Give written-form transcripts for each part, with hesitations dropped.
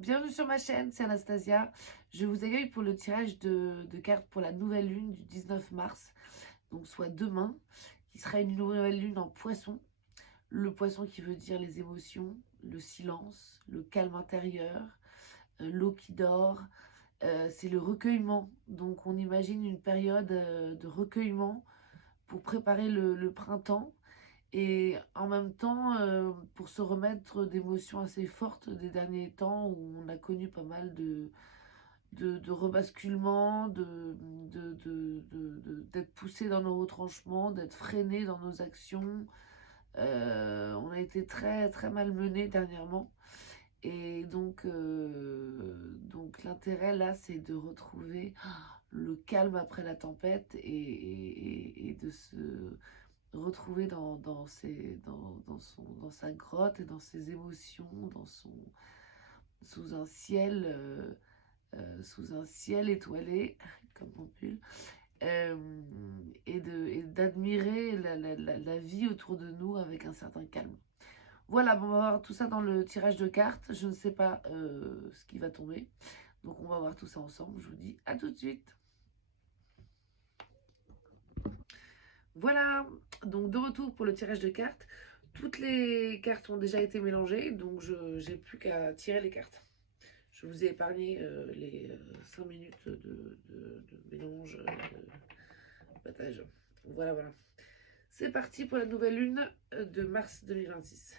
bienvenue sur ma chaîne, c'est Anastasia. Je vous accueille pour le tirage de cartes pour la nouvelle lune du 19 mars, donc soit demain, qui sera une nouvelle lune en poisson. Le poisson qui veut dire les émotions, le silence, le calme intérieur, l'eau qui dort, c'est le recueillement. Donc on imagine une période de recueillement pour préparer le printemps. Et en même temps, pour se remettre d'émotions assez fortes des derniers temps où on a connu pas mal de rebasculements, d'être poussé dans nos retranchements, d'être freiné dans nos actions. On a été très, très malmenés dernièrement. Et donc l'intérêt là, c'est de retrouver le calme après la tempête et de se retrouver dans sa grotte et dans ses émotions, sous un ciel, sous un ciel étoilé, comme mon pull, et d'admirer la vie autour de nous avec un certain calme. Voilà, bon, on va voir tout ça dans le tirage de cartes. Je ne sais pas ce qui va tomber. Donc on va voir tout ça ensemble. Je vous dis à tout de suite. Voilà, donc de retour pour le tirage de cartes. Toutes les cartes ont déjà été mélangées, donc je n'ai plus qu'à tirer les cartes. Je vous ai épargné les 5 minutes de mélange, de battage. Voilà, voilà. C'est parti pour la nouvelle lune de mars 2026.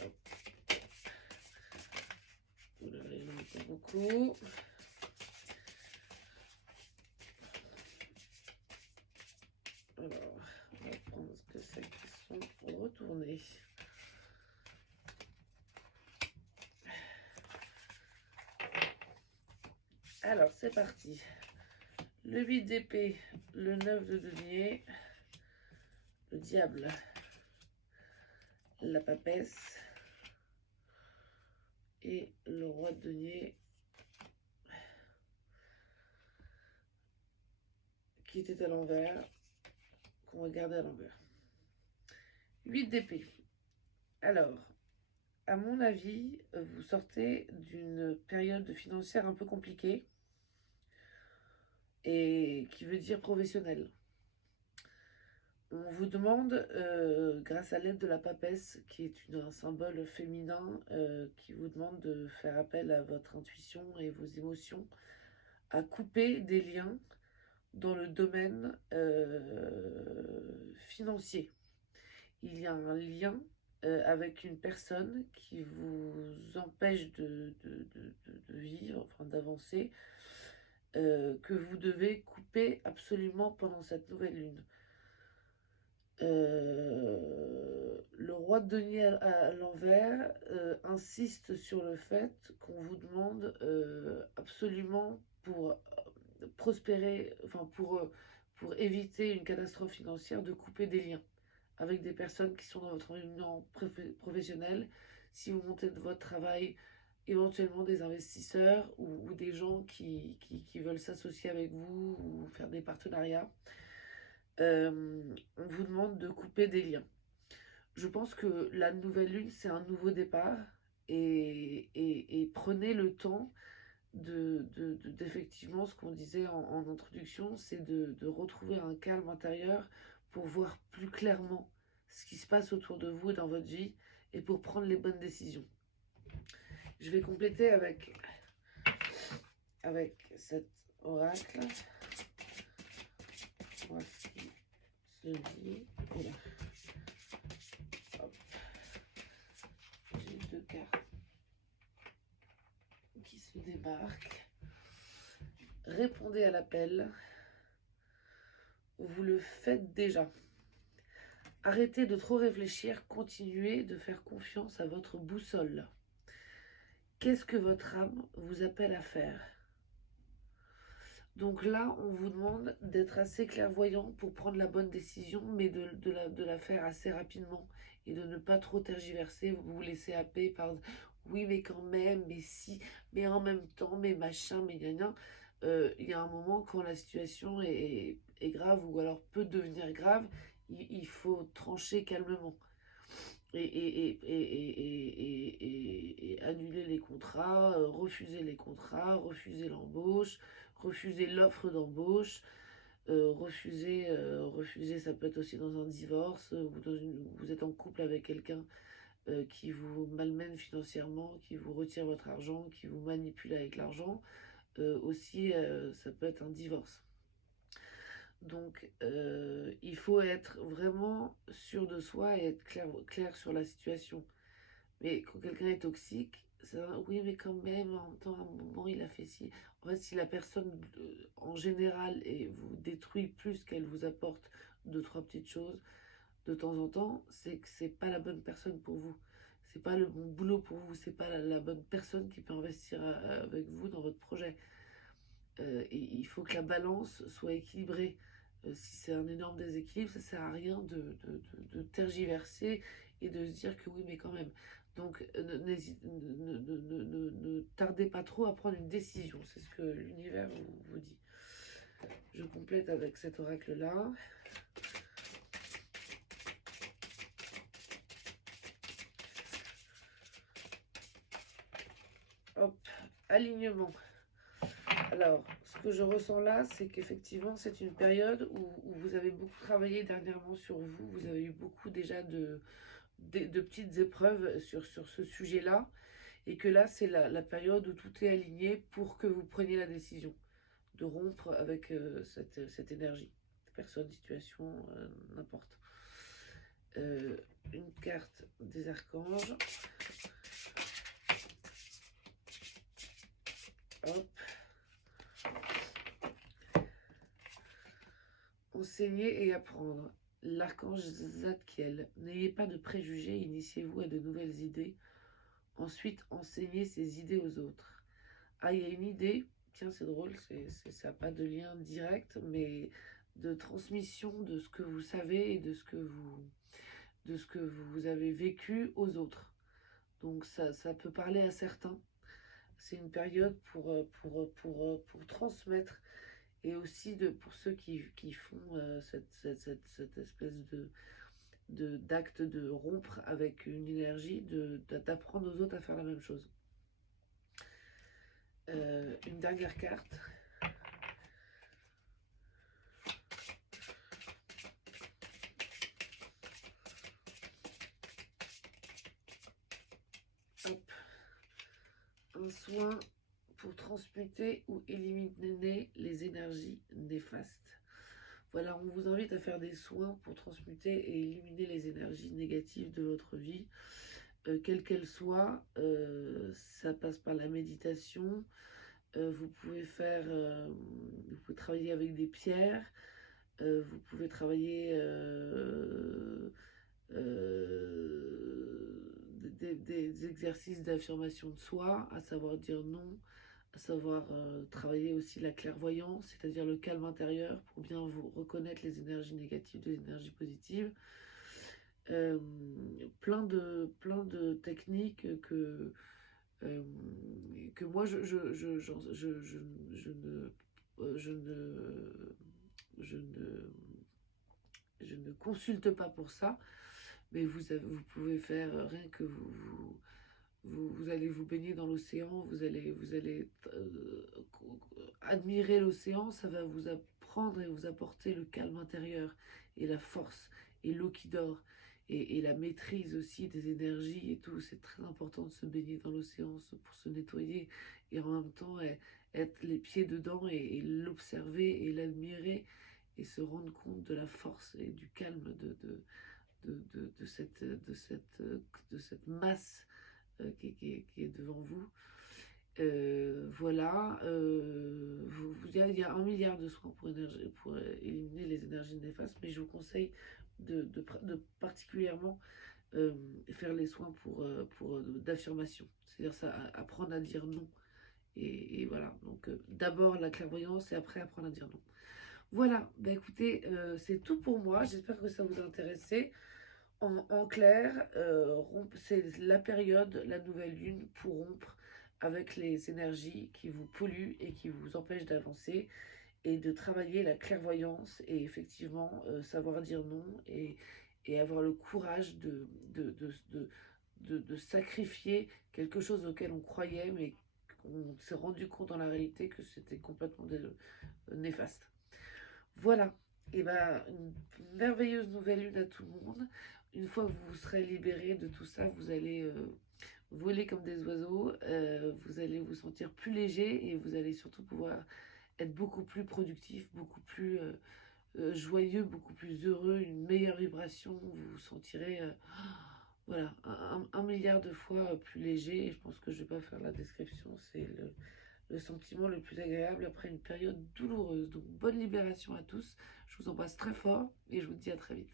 Hop. Oula, il en manque beaucoup. Alors, on va prendre ce que c'est qui sont retournés. Alors, c'est parti. Le 8 d'épée, le 9 de denier, le diable, la papesse et le roi de denier qui était à l'envers, qu'on va garder à l'envers. 8 d'épée. Alors, à mon avis, vous sortez d'une période financière un peu compliquée et qui veut dire professionnelle. On vous demande, grâce à l'aide de la papesse, qui est un symbole féminin, qui vous demande de faire appel à votre intuition et vos émotions, à couper des liens dans le domaine financier. Il y a un lien avec une personne qui vous empêche de vivre, enfin d'avancer, que vous devez couper absolument pendant cette nouvelle lune. Le roi de denier à l'envers insiste sur le fait qu'on vous demande absolument pour prospérer, enfin pour éviter une catastrophe financière, de couper des liens avec des personnes qui sont dans votre environnement professionnel. Si vous montez de votre travail, éventuellement des investisseurs ou des gens qui veulent s'associer avec vous ou faire des partenariats. On vous demande de couper des liens. Je pense que la nouvelle lune, c'est un nouveau départ et prenez le temps d'effectivement, ce qu'on disait en introduction, c'est de retrouver un calme intérieur pour voir plus clairement ce qui se passe autour de vous et dans votre vie et pour prendre les bonnes décisions. Je vais compléter avec cet oracle. Voici ce dit. Voilà. Hop. J'ai deux cartes qui se débarquent. Répondez à l'appel. Vous le faites déjà. Arrêtez de trop réfléchir, continuez de faire confiance à votre boussole. Qu'est-ce que votre âme vous appelle à faire? Donc là, on vous demande d'être assez clairvoyant pour prendre la bonne décision, mais de la faire assez rapidement et de ne pas trop tergiverser, vous laisser happer par oui, mais quand même, mais si, mais en même temps, mais machin, mais gna. Il y a un moment quand la situation est grave ou alors peut devenir grave, il faut trancher calmement. et annuler les contrats, refuser l'embauche, refuser l'offre d'embauche, refuser, ça peut être aussi dans un divorce, ou vous êtes en couple avec quelqu'un qui vous malmène financièrement, qui vous retire votre argent, qui vous manipule avec l'argent. Aussi, ça peut être un divorce. Donc, il faut être vraiment sûr de soi et être clair sur la situation. Mais quand quelqu'un est toxique, c'est oui, mais quand même, en même temps, à un moment, il a fait ci. En fait, si la personne, en général, vous détruit plus qu'elle vous apporte deux, trois petites choses de temps en temps, c'est que c'est pas la bonne personne pour vous. C'est pas le bon boulot pour vous. C'est pas la bonne personne qui peut investir avec vous dans votre projet. Et il faut que la balance soit équilibrée. Si c'est un énorme déséquilibre, ça sert à rien de tergiverser et de se dire que oui, mais quand même. Donc, ne tardez pas trop à prendre une décision. C'est ce que l'univers vous dit. Je complète avec cet oracle-là. Hop, alignement. Alors, ce que je ressens là, c'est qu'effectivement, c'est une période où vous avez beaucoup travaillé dernièrement sur vous. Vous avez eu beaucoup déjà de petites épreuves sur ce sujet-là. Et que là, c'est la période où tout est aligné pour que vous preniez la décision de rompre avec cette énergie. Personne, situation, n'importe. Une carte des archanges. Hop. Enseigner et apprendre. L'archange Zadkiel. N'ayez pas de préjugés, initiez-vous à de nouvelles idées. Ensuite, enseignez ces idées aux autres. Ah, il y a une idée, tiens, c'est drôle, ça n'a pas de lien direct, mais de transmission de ce que vous savez et de ce que vous avez vécu aux autres. Donc ça peut parler à certains. C'est une période pour transmettre, et aussi pour ceux qui font cette espèce d'acte de rompre avec une énergie, d'apprendre aux autres à faire la même chose. Une dernière carte. Hop. Un soin pour transmuter ou éliminer les énergies néfastes. Voilà, on vous invite à faire des soins pour transmuter et éliminer les énergies négatives de votre vie, quelles qu'elles soient. Ça passe par la méditation. Vous pouvez vous pouvez travailler avec des pierres. Vous pouvez travailler des exercices d'affirmation de soi, à savoir dire non, à savoir travailler aussi la clairvoyance, c'est-à-dire le calme intérieur pour bien vous reconnaître les énergies négatives des énergies positives. Plein de techniques que moi je ne consulte pas pour ça, mais vous pouvez faire rien que vous allez vous baigner dans l'océan, vous allez admirer l'océan, ça va vous apprendre et vous apporter le calme intérieur et la force et l'eau qui dort et la maîtrise aussi des énergies et tout. C'est très important de se baigner dans l'océan pour se nettoyer et en même temps être les pieds dedans et l'observer et l'admirer et se rendre compte de la force et du calme de cette masse qui est devant vous. Voilà, il y a 1 milliard de soins pour éliminer les énergies néfastes, mais je vous conseille de particulièrement faire les soins d'affirmation, c'est-à-dire ça, apprendre à dire non. Et voilà, donc d'abord la clairvoyance et après apprendre à dire non. Voilà, bah écoutez, c'est tout pour moi, j'espère que ça vous a intéressé. En clair, c'est la période, la nouvelle lune, pour rompre avec les énergies qui vous polluent et qui vous empêchent d'avancer et de travailler la clairvoyance et effectivement savoir dire non et avoir le courage de sacrifier quelque chose auquel on croyait, mais on s'est rendu compte dans la réalité que c'était complètement néfaste. Voilà, et ben une merveilleuse nouvelle lune à tout le monde. Une fois que vous serez libéré de tout ça, vous allez voler comme des oiseaux, vous allez vous sentir plus léger et vous allez surtout pouvoir être beaucoup plus productif, beaucoup plus joyeux, beaucoup plus heureux, une meilleure vibration. Vous vous sentirez voilà, un milliard de fois plus léger. Et je pense que je ne vais pas faire la description, c'est le sentiment le plus agréable après une période douloureuse. Donc bonne libération à tous, je vous embrasse très fort et je vous dis à très vite.